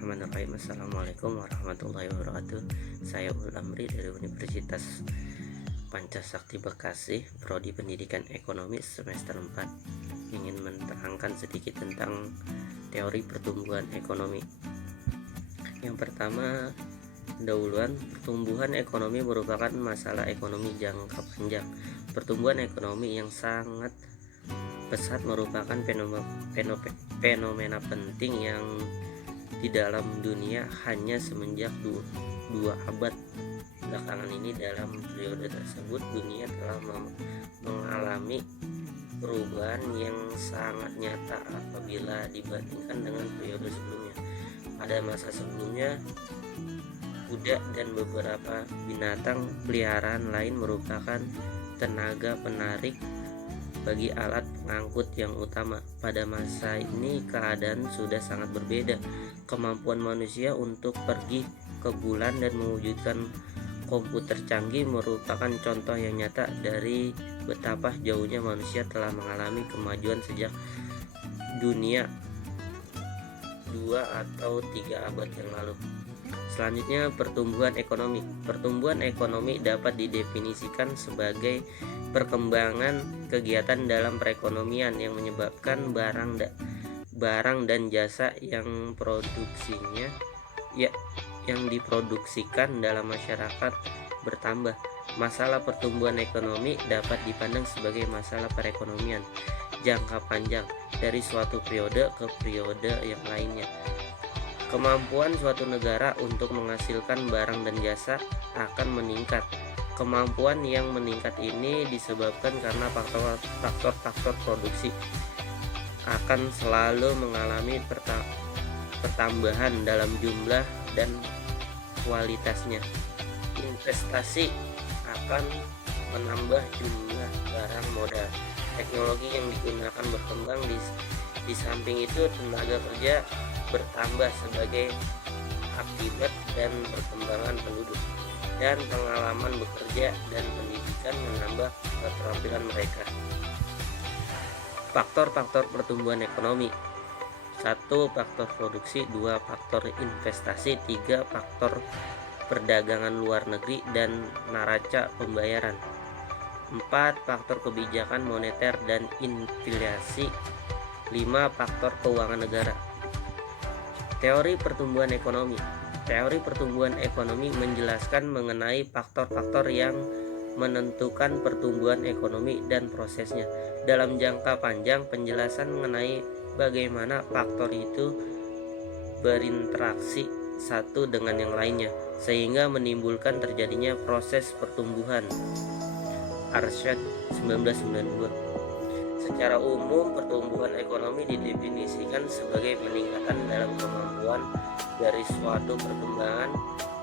Bismillahirrahmanirrahim. Assalamualaikum warahmatullahi wabarakatuh. Saya Ul Amri dari Universitas Pancasakti Bekasi, Prodi Pendidikan Ekonomi semester 4, ingin menerangkan sedikit tentang teori pertumbuhan ekonomi. Yang pertama, pendahuluan. Pertumbuhan ekonomi merupakan masalah ekonomi jangka panjang. Pertumbuhan ekonomi yang sangat pesat merupakan fenomena penting yang di dalam dunia hanya semenjak dua abad belakangan ini. Dalam periode tersebut dunia telah mengalami perubahan yang sangat nyata apabila dibandingkan dengan periode sebelumnya. Pada masa sebelumnya, kuda dan beberapa binatang peliharaan lain merupakan tenaga penarik bagi alat pengangkut yang utama. Pada masa ini keadaan sudah sangat berbeda. Kemampuan manusia untuk pergi ke bulan dan mewujudkan komputer canggih merupakan contoh yang nyata dari betapa jauhnya manusia telah mengalami kemajuan sejak dunia 2 atau 3 abad yang lalu. Selanjutnya, pertumbuhan ekonomi. Pertumbuhan ekonomi dapat didefinisikan sebagai perkembangan kegiatan dalam perekonomian yang menyebabkan barang dan jasa yang diproduksikan dalam masyarakat bertambah. Masalah pertumbuhan ekonomi dapat dipandang sebagai masalah perekonomian jangka panjang dari suatu periode ke periode yang lainnya. Kemampuan suatu negara untuk menghasilkan barang dan jasa akan meningkat. Kemampuan yang meningkat ini disebabkan karena faktor produksi akan selalu mengalami pertambahan dalam jumlah dan kualitasnya. Investasi akan menambah jumlah barang modal. Teknologi yang digunakan berkembang. Di samping itu, tenaga kerja bertambah sebagai akibat dan perkembangan penduduk, dan pengalaman bekerja dan pendidikan menambah keterampilan mereka. Faktor-faktor pertumbuhan ekonomi: 1. Faktor produksi, 2. Faktor investasi, 3. Faktor perdagangan luar negeri dan neraca pembayaran, 4. Faktor kebijakan moneter dan inflasi, 5. Faktor keuangan negara. Teori pertumbuhan ekonomi. Teori pertumbuhan ekonomi menjelaskan mengenai faktor-faktor yang menentukan pertumbuhan ekonomi dan prosesnya. Dalam jangka panjang, penjelasan mengenai bagaimana faktor itu berinteraksi satu dengan yang lainnya sehingga menimbulkan terjadinya proses pertumbuhan. Arshad 1992. Secara umum, pertumbuhan ekonomi didefinisikan sebagai peningkatan dalam kemampuan dari suatu perkembangan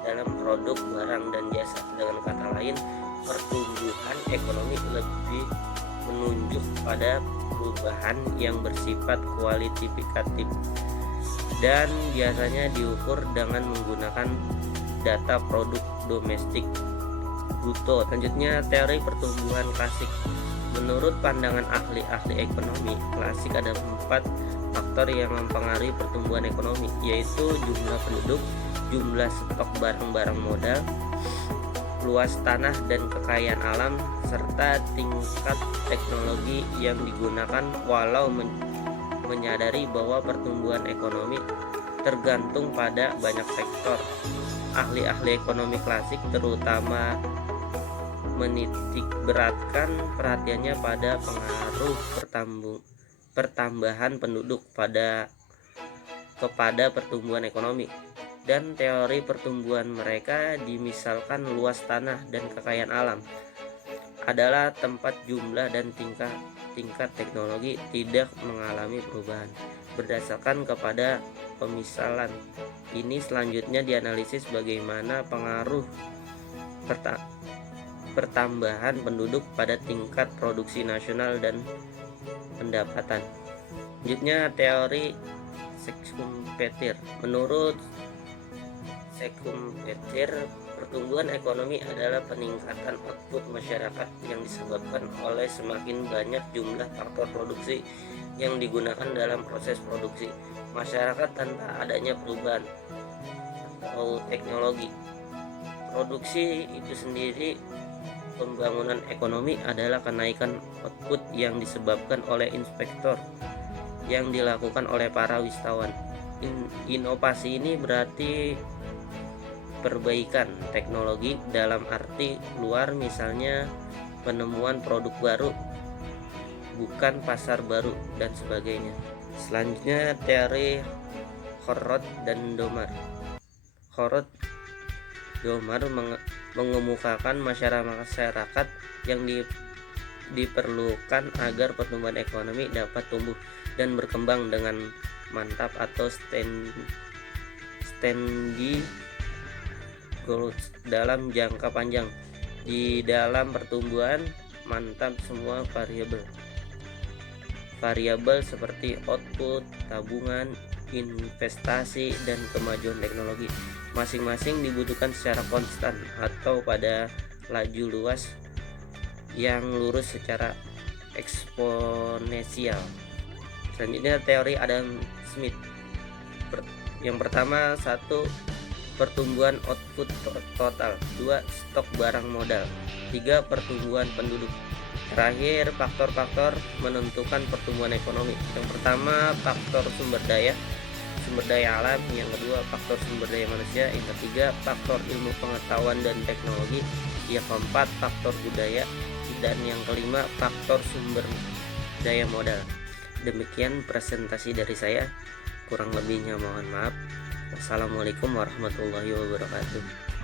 dalam produk, barang, dan jasa. Dengan kata lain, pertumbuhan ekonomi lebih menunjuk pada perubahan yang bersifat kualitatif dan biasanya diukur dengan menggunakan data produk domestik bruto. Selanjutnya, teori pertumbuhan klasik. Menurut pandangan ahli-ahli ekonomi klasik, ada 4 faktor yang mempengaruhi pertumbuhan ekonomi, yaitu jumlah penduduk, jumlah stok barang-barang modal, luas tanah dan kekayaan alam, serta tingkat teknologi yang digunakan. Walau menyadari bahwa pertumbuhan ekonomi tergantung pada banyak sektor, ahli-ahli ekonomi klasik terutama menitikberatkan perhatiannya pada pengaruh pertambahan penduduk kepada pertumbuhan ekonomi. Dan teori pertumbuhan mereka dimisalkan luas tanah dan kekayaan alam adalah tempat jumlah dan tingkat teknologi tidak mengalami perubahan. Berdasarkan kepada pemisalan ini, selanjutnya dianalisis bagaimana pengaruh pertambahan penduduk pada tingkat produksi nasional dan pendapatan. Selanjutnya, teori Schumpeter. Menurut Schumpeter, pertumbuhan ekonomi adalah peningkatan output masyarakat yang disebabkan oleh semakin banyak jumlah faktor produksi yang digunakan dalam proses produksi masyarakat tanpa adanya perubahan atau teknologi. Produksi itu sendiri, pembangunan ekonomi adalah kenaikan output yang disebabkan oleh inspektor yang dilakukan oleh para wisatawan. Inovasi ini berarti perbaikan teknologi dalam arti luar, misalnya penemuan produk baru, bukan pasar baru, dan sebagainya. Selanjutnya teori Horrod dan Domar. Horrod Domar mengemukakan masyarakat yang diperlukan agar pertumbuhan ekonomi dapat tumbuh dan berkembang dengan mantap atau steady growth dalam jangka panjang. Di dalam pertumbuhan mantap, semua variabel seperti output, tabungan, investasi, dan kemajuan teknologi masing-masing dibutuhkan secara konstan atau pada laju luas yang lurus secara eksponensial. Selanjutnya teori Adam Smith. Yang pertama, 1. Pertumbuhan output total. 2. Stok barang modal. 3. Pertumbuhan penduduk. Terakhir, faktor-faktor menentukan pertumbuhan ekonomi. Yang pertama, faktor sumber daya alam. Yang kedua, faktor sumber daya manusia. Yang ketiga, faktor ilmu pengetahuan dan teknologi. Yang keempat, faktor budaya. Dan yang kelima, faktor sumber daya modal. Demikian presentasi dari saya, kurang lebihnya mohon maaf. Wassalamualaikum warahmatullahi wabarakatuh.